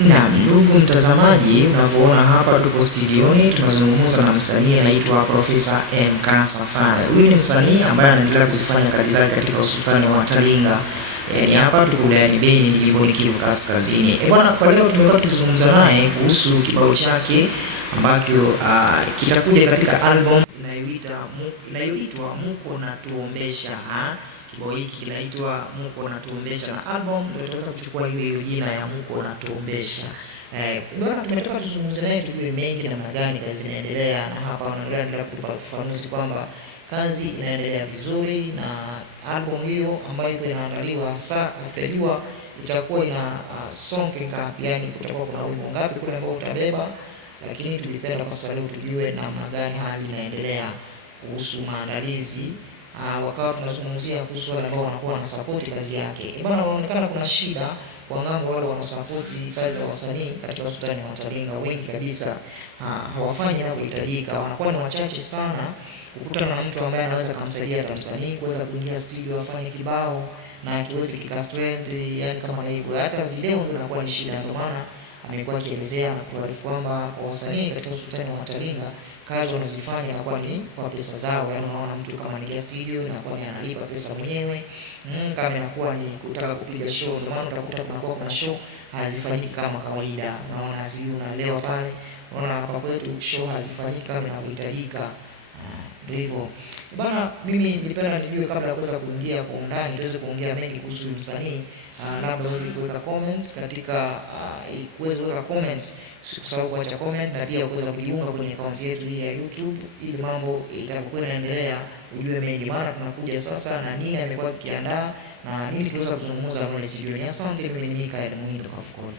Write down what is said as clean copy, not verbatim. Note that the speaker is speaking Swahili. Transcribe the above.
Na ndugu mtazamaji, unavyoona hapa tuko studioni tunazungumza na msanii anaitwa Profesa MK Safari. Huyu ni msanii ambaye anaendelea kuzifanya kazi zake katika usultani wa Talinga. Yaani hapa tuko wilayani Beni, jimboni Kivu Kaskazini. Bwana, kwa leo tumekuwa tukizungumza naye kuhusu kibao chake ambacho kitakuja katika album inayoitwa Muko na Tuombesha. Kibao hiki kinaitwa Muko na Tuombesha na album ndio tutaweza kuchukua hiyo jina ya Muko na Tuombesha. Bwana, tumetoka tuzungumze naye tujue mengi namna gani kazi inaendelea, na hapa wanaendelea kutupa ufafanuzi kwamba kazi inaendelea vizuri na album hiyo ambayo iko inaandaliwa hasa hatujua itakuwa ina songe ngapi, yani kutakuwa kuna wimbo ngapi kule ambao utabeba, lakini tulipenda kwa sababu leo tujue namna gani hali inaendelea kuhusu maandalizi. Wakawa tunazungumzia kuhusu wale ambao wanakuwa na support kazi yake. Bwana, wanaonekana kuna shida kwa ngambo wale wanasupport kazi za wasanii katika usultani wa Talinga, wengi kabisa hawafanyi inavyohitajika, wanakuwa ni wachache sana. Ukutana na mtu ambaye anaweza kumsaidia hata msanii kuweza kuingia studio afanye kibao na kiweze kikatrend, yani kama hivyo, hata video ndio inakuwa ni shida. Ndio maana amekuwa akielezea na kuarifu kwamba kwa wasanii katika usultani wa Talinga kazi wanazofanya inakuwa ni kwa pesa zao. Yaani unaona mtu kama ni studio inakuwa ni analipa pesa mwenyewe. Kama inakuwa ni kutaka kupiga show, ndio maana utakuta kuna show hazifanyiki kama kawaida. Unaona sisi unalewa pale, unaona hapa kwetu show hazifanyiki kama inavyohitajika. Ndio hivyo bana, mimi nilipenda nijue kabla ya kuweza kuingia kwa undani tuweze kuongea mengi kuhusu msanii. Labda uweze kuweka comments katika kuweza kuweka comments, usisahau kuacha comment na pia kuweza kujiunga kwenye account yetu hii ya YouTube ili mambo itakuwa inaendelea ujue mengi, maana tunakuja sasa na nini amekuwa kiandaa na nini tunaweza kuzungumza kwenye studio. Asante, mimi ni Mikael Muhindo Kafukoni.